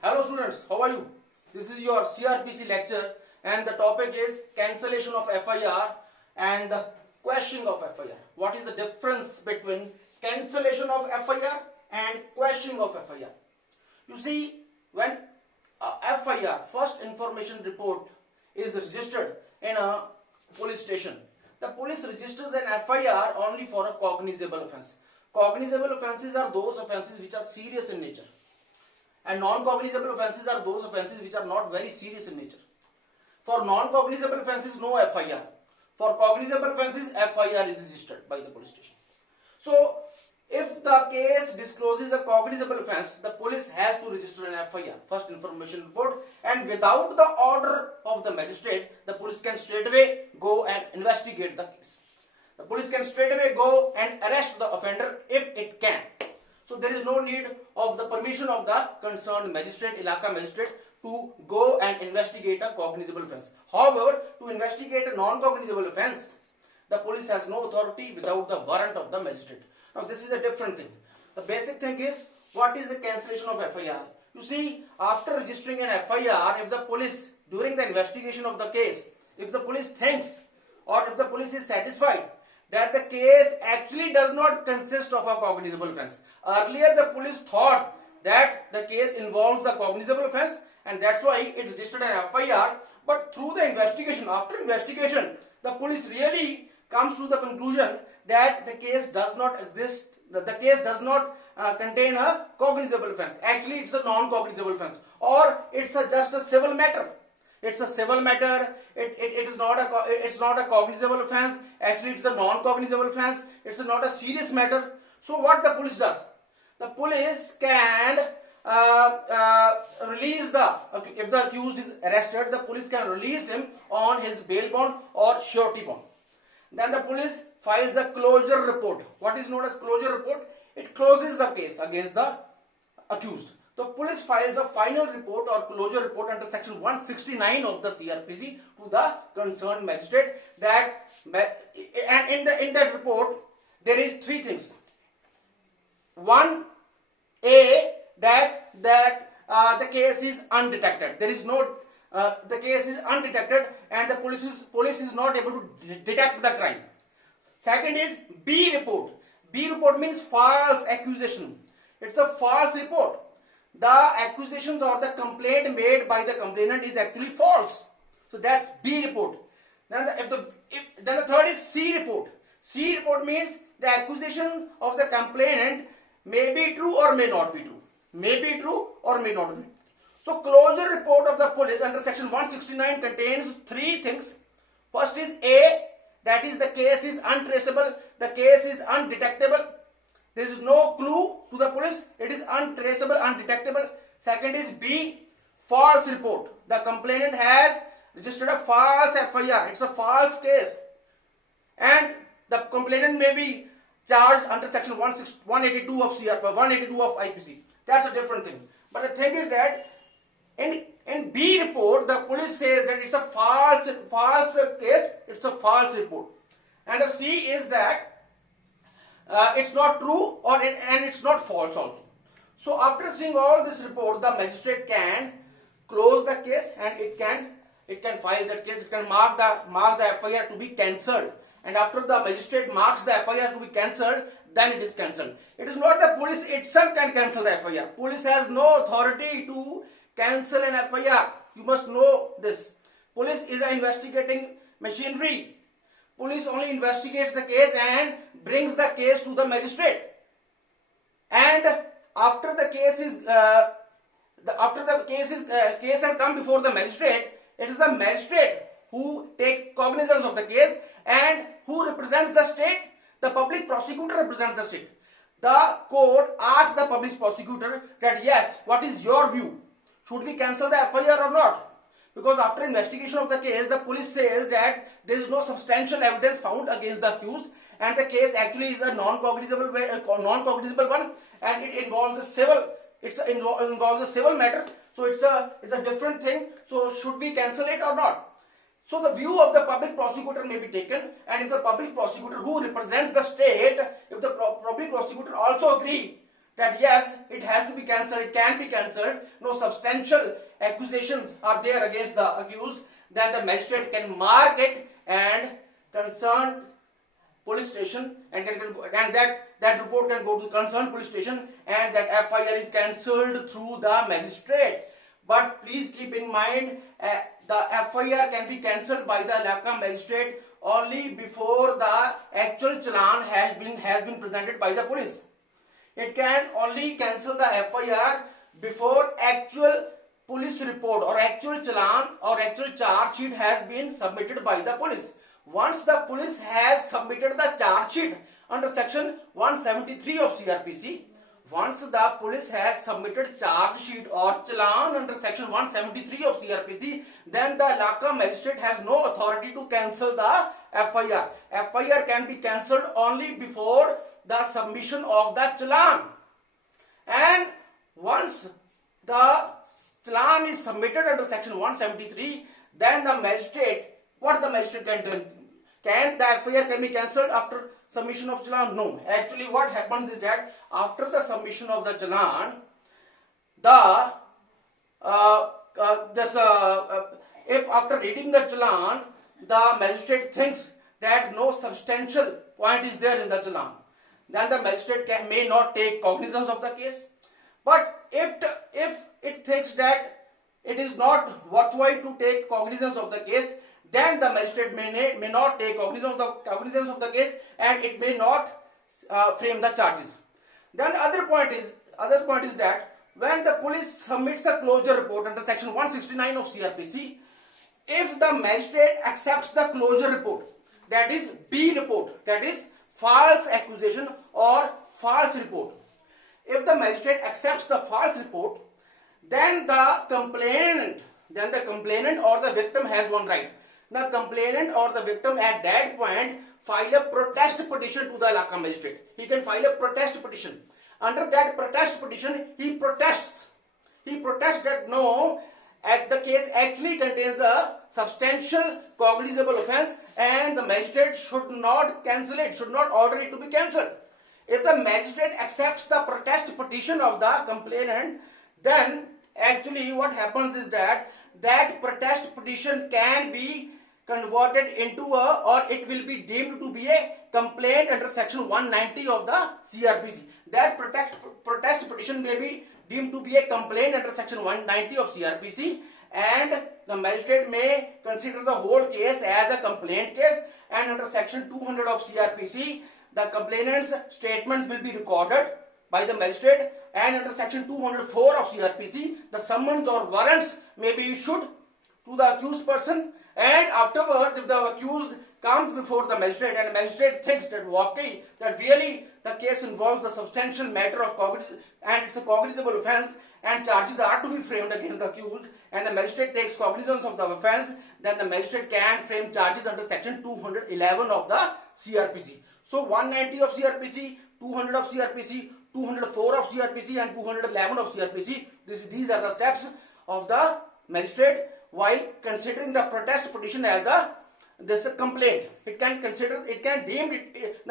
Hello students, how are you? This is your CRPC lecture and the topic is cancellation of FIR and quashing of FIR. What is the difference between cancellation of FIR and quashing of FIR? You see, when FIR, first information report, is registered in a police station, the police registers an FIR only for a cognizable offence. Cognizable offences are those offences which are serious in nature, and non-cognizable offences are those offences which are not very serious in nature. For non-cognizable offences, no FIR. For cognizable offences, FIR is registered by the police station. So, if the case discloses a cognizable offence, the police has to register an FIR, first information report, and without the order of the magistrate, the police can straightaway go and investigate the case. The police can straightaway go and arrest the offender if it can. So there is no need of the permission of the concerned magistrate, Ilaka magistrate, to go and investigate a cognizable offence. However, to investigate a non-cognizable offence, the police has no authority without the warrant of the magistrate. Now this is a different thing. The basic thing is, what is the cancellation of FIR? You see, after registering an FIR, if the police, during the investigation of the case, if the police thinks or if the police is satisfied that the case actually does not consist of a cognizable offence. Earlier the police thought that the case involved the cognizable offence and that's why it registered an FIR, but through the investigation, after investigation, the police really comes to the conclusion that the case does not exist, the case does not contain a cognizable offence. Actually it's a non-cognizable offence, or it's just a civil matter. It's a civil matter. It's not a cognizable offence. Actually, it's a non-cognizable offence. It's not a serious matter. So, what the police does? The police can release if the accused is arrested, the police can release him on his bail bond or surety bond. Then the police files a closure report. What is known as closure report? It closes the case against the accused. The police files a final report or closure report under section 169 of the CRPC to the concerned magistrate. And in that report there is three things. One, A, that the case is undetected. There is no the case is undetected and the police is not able to detect the crime. Second is B report. B report means false accusation. It's a false report. The accusations or the complaint made by the complainant is actually false. So that's B report. Then the third is C report. C report means the accusation of the complainant may be true or may not be true. May be true or may not be. So closure report of the police under section 169 contains three things. First is A, that is the case is untraceable, the case is undetectable. There is no clue to the police. It is untraceable, undetectable. Second is B, false report. The complainant has registered a false FIR. It's a false case. And the complainant may be charged under section 182 of CRP, 182 of IPC. That's a different thing. But the thing is that in B report, the police says that it's a false case. It's a false report. And the C is that it's not true and it's not false also. So after seeing all this report, the magistrate can close the case and it can file that case. It can mark the FIR to be cancelled. And after the magistrate marks the FIR to be cancelled, then it is cancelled. It is not the police itself can cancel the FIR. Police has no authority to cancel an FIR. You must know this. Police is an investigating machinery. Police only investigates the case and brings the case to the magistrate. And after the case has come before the magistrate, it is the magistrate who take cognizance of the case and who represents the state. The public prosecutor represents the state. The court asks the public prosecutor that yes, what is your view? Should we cancel the FIR or not? Because after investigation of the case, the police says that there is no substantial evidence found against the accused and the case actually is a non-cognizable one and it involves a civil matter. So it's a different thing. So should we cancel it or not? So the view of the public prosecutor may be taken, and if the public prosecutor who represents the state, if the public prosecutor also agree that yes, it has to be cancelled, it can be cancelled, no substantial accusations are there against the accused, then the magistrate can mark it and concerned police station, and that report can go to concerned police station, and that FIR is cancelled through the magistrate. But please keep in mind, the FIR can be cancelled by the Ilaka magistrate only before the actual challan has been presented by the police. It can only cancel the FIR before actual police report or actual challan or actual charge sheet has been submitted by the police. Once the police has submitted the charge sheet under section 173 of CRPC, once the police has submitted charge sheet or challan under section 173 of CRPC, then the Ilaka magistrate has no authority to cancel the FIR. FIR can be cancelled only before the submission of the challan. And once the challan is submitted under section 173, then the magistrate, what the magistrate can do? Can the FIR can be cancelled after submission of challan? No. Actually, what happens is that after the submission of the challan, if after reading the challan, the magistrate thinks that no substantial point is there in the challan, then the magistrate may not take cognizance of the case. But if it thinks that it is not worthwhile to take cognizance of the case, then the magistrate may not take cognizance of the case, and it may not frame the charges. Then the other point is that when the police submits a closure report under section 169 of CRPC, if the magistrate accepts the closure report, that is B report, that is false accusation or false report, if the magistrate accepts the false report, then the complainant or the victim has one right. The complainant or the victim at that point file a protest petition to the Ilaka magistrate. He can file a protest petition. Under that protest petition, he protests that no, the case actually contains a substantial cognizable offence, and the magistrate should not cancel it, should not order it to be cancelled. If the magistrate accepts the protest petition of the complainant, then actually what happens is that protest petition can be converted into or it will be deemed to be a complaint under section 190 of the CRPC. That protest petition may be deemed to be a complaint under section 190 of CRPC, and the magistrate may consider the whole case as a complaint case, and under section 200 of CRPC, the complainant's statements will be recorded by the magistrate, and under section 204 of CRPC, the summons or warrants may be issued to the accused person, and afterwards, if the accused comes before the magistrate and the magistrate thinks that really the case involves a substantial matter of cognizance and it's a cognizable offence and charges are to be framed against the accused, and the magistrate takes cognizance of the offence, then the magistrate can frame charges under section 211 of the CRPC. So 190 of CRPC, 200 of CRPC, 204 of CRPC and 211 of CRPC, these are the steps of the magistrate while considering the protest petition as a complaint. The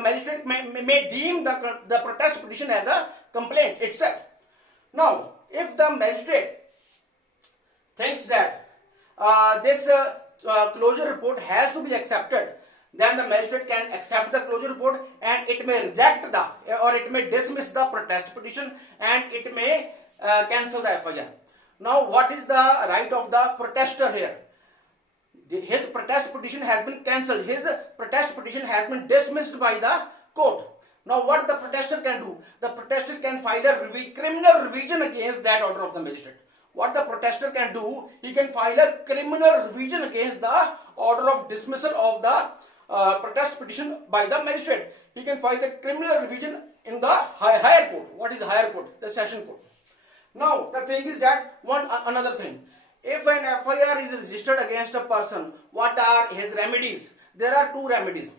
magistrate may deem the protest petition as a complaint itself. Now, if the magistrate thinks that this closure report has to be accepted, then the magistrate can accept the closure report and it may reject or it may dismiss the protest petition and it may cancel the FIR. Now, what is the right of the protester here? His protest petition has been cancelled. His protest petition has been dismissed by the court. Now, what the protester can do? The protester can file a criminal revision against that order of the magistrate. What the protester can do? He can file a criminal revision against the order of dismissal of the protest petition by the magistrate. He can file the criminal revision in the higher court. What is higher court? The session court. Now, the thing is that another thing. If an FIR is registered against a person, what are his remedies? There are two remedies.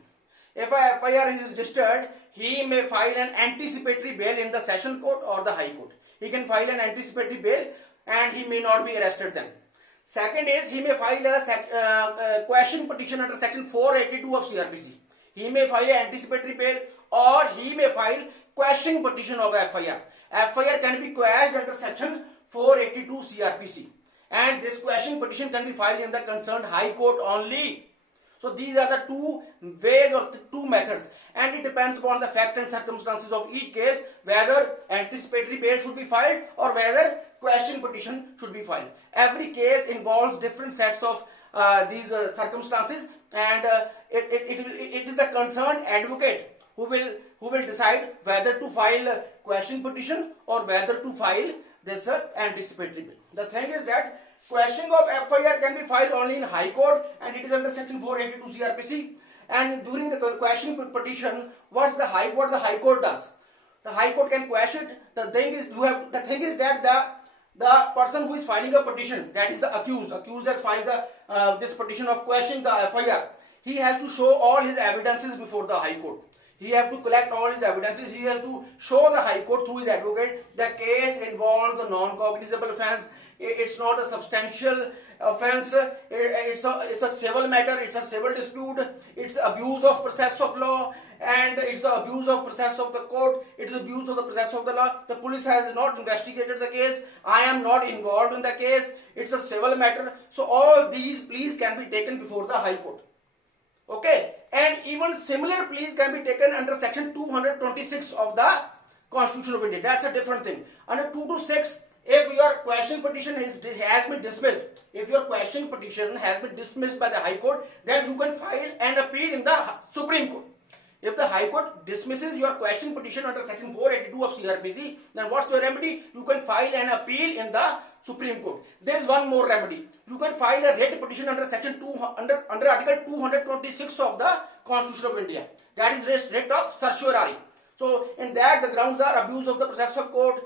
If a FIR is registered, he may file an anticipatory bail in the session court or the high court. He can file an anticipatory bail and he may not be arrested then. Second is, he may file a quashing petition under section 482 of CRPC. He may file an anticipatory bail or he may file quashing petition of FIR. FIR can be quashed under section 482 CRPC, and this quashing petition can be filed in the concerned High Court only. So these are the two ways or two methods, and it depends upon the fact and circumstances of each case whether anticipatory bail should be filed or whether quashing petition should be filed. Every case involves different sets of these circumstances, and it is the concerned advocate who will decide whether to file a quashing petition or whether to file this anticipatory bail. The thing is that quashing of FIR can be filed only in High Court, and it is under section 482 CRPC. And during the quashing petition, what the High Court does? The High Court can quash it. The thing is that the person who is filing a petition, that is the accused has filed this petition of quashing the FIR. He has to show all his evidences before the High Court. He has to collect all his evidences. He has to show the High Court through his advocate the case involves a non-cognizable offence. It's not a substantial offence. It's a civil matter. It's a civil dispute. It's abuse of process of law, and it's the abuse of process of the court. It's abuse of the process of the law. The police has not investigated the case. I am not involved in the case. It's a civil matter. So all these pleas can be taken before the High Court. Okay, and even similar pleas can be taken under section 226 of the Constitution of India. That's a different thing. Under 226, if your quashing petition has been dismissed, by the High Court, then you can file an appeal in the Supreme Court. If the High Court dismisses your quashing petition under section 482 of CRPC, then what's your remedy? You can file an appeal in the Supreme Court. There is one more remedy. You can file a writ petition under section under article 226 of the Constitution of India. That is writ of certiorari. So in that the grounds are abuse of the process of court.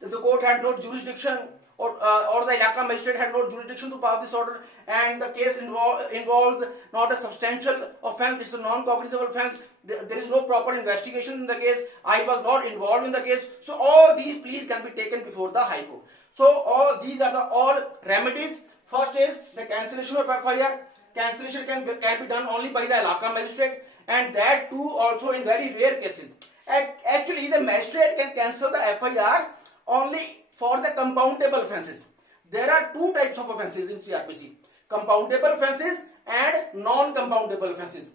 The court had no jurisdiction, or the Ilaka magistrate had no jurisdiction to pass this order, and the case involves not a substantial offence, it's a non-cognizable offence. There is no proper investigation in the case. I was not involved in the case. So all these pleas can be taken before the High Court. So all these are all remedies. First is the cancellation of FIR. Cancellation can be done only by the Ilaka magistrate, and that too also in very rare cases. Actually, the magistrate can cancel the FIR only for the compoundable offences. There are two types of offences in CRPC: compoundable offences and non-compoundable offences.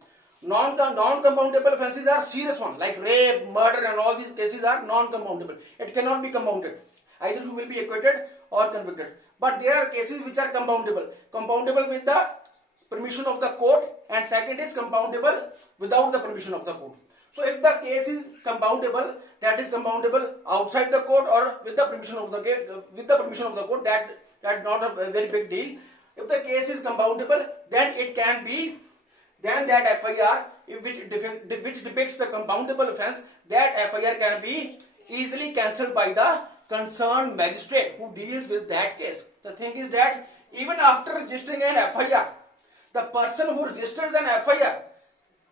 Non-compoundable offences are serious ones like rape, murder, and all these cases are non-compoundable. It cannot be compounded. Either you will be acquitted or convicted. But there are cases which are compoundable. Compoundable with the permission of the court, and second is compoundable without the permission of the court. So if the case is compoundable, that is compoundable outside the court or with the permission of the court, that's not a very big deal. If the case is compoundable, then it can be, then that FIR which depicts the compoundable offence, that FIR can be easily cancelled by the concerned magistrate who deals with that case. The thing is that even after registering an FIR, the person who registers an FIR,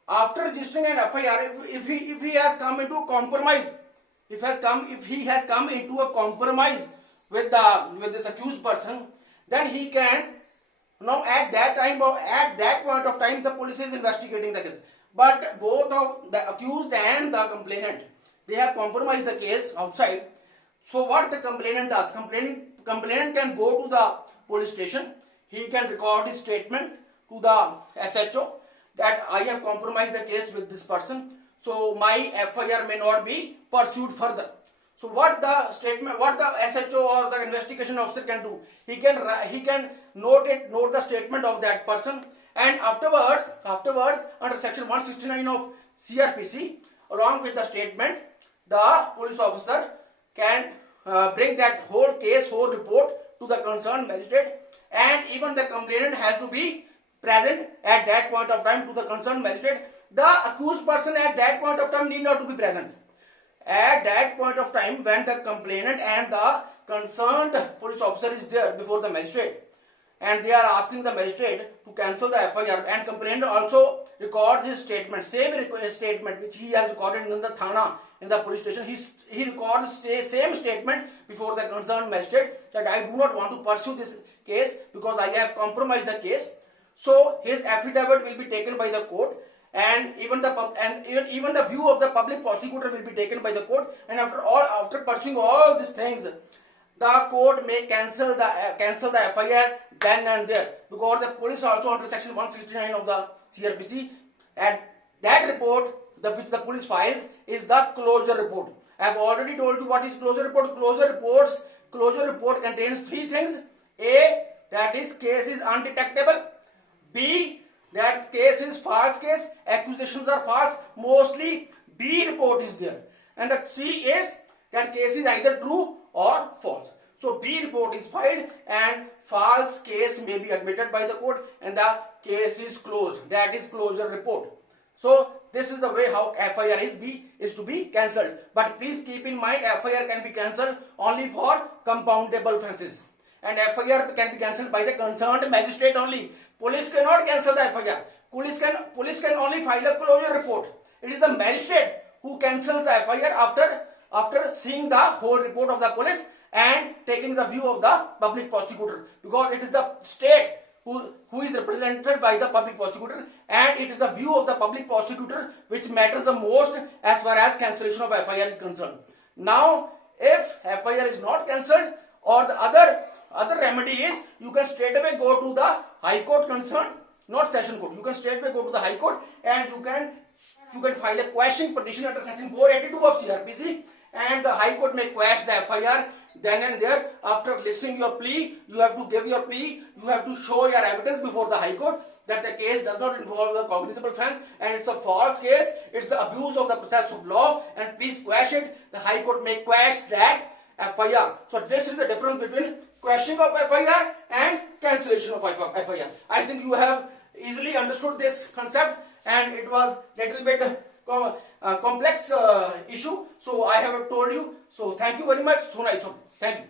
after registering an FIR, if he has come into a compromise, if he has come into a compromise with this accused person, then he can, now at that point of time the police is investigating the case. But both of the accused and the complainant, they have compromised the case outside. So what the complainant does? Complainant can go to the police station. He can record his statement to the SHO that I have compromised the case with this person, so my FIR may not be pursued further. So what the SHO or the investigation officer can do? He can note the statement of that person, and afterwards under section 169 of CRPC, along with the statement, the police officer can bring that whole report to the concerned magistrate, and even the complainant has to be present at that point of time to the concerned magistrate. The accused person at that point of time need not to be present. At that point of time, when the complainant and the concerned police officer is there before the magistrate, and they are asking the magistrate to cancel the FIR, and complainant also records his statement, same statement which he has recorded in the Thana, in the police station, he records the same statement before the concerned magistrate that I do not want to pursue this case because I have compromised the case. So his affidavit will be taken by the court, and even the view of the public prosecutor will be taken by the court. And after pursuing all these things, the court may cancel the FIR then and there, because the police also under section 169 of the CRPC, and that report which the police files is the closure report. I have already told you what is closure report. Closure report contains three things: A, that is case is undetectable; B, that case is false case, accusations are false, mostly B report is there, and the C is that case is either true or false. So B report is filed and false case may be admitted by the court and the case is closed. That is closure report. So this is the way how FIR is to be cancelled. But please keep in mind, FIR can be cancelled only for compoundable offences, and FIR can be cancelled by the concerned magistrate only. Police cannot cancel the FIR. Police can only file a closure report. It is the magistrate who cancels the FIR after seeing the whole report of the police and taking the view of the public prosecutor, because it is the state who is represented by the public prosecutor, and it is the view of the public prosecutor which matters the most as far as cancellation of FIR is concerned. Now, if FIR is not cancelled, or the other remedy is, you can straight away go to the High Court concerned, not Session Court. You can straight away go to the High Court and you can file a quashing petition under section 482 of CRPC, and the High Court may quash the FIR then and there. After listening your plea, you have to give your plea, you have to show your evidence before the High Court that the case does not involve the cognizable offence and it's a false case, it's the abuse of the process of law, and please quash it. The High Court may quash that FIR. So this is the difference between quashing of FIR and cancellation of FIR. I think you have easily understood this concept, and it was little bit complex issue. So I have told you. So thank you very much. So nice of you. Thank you.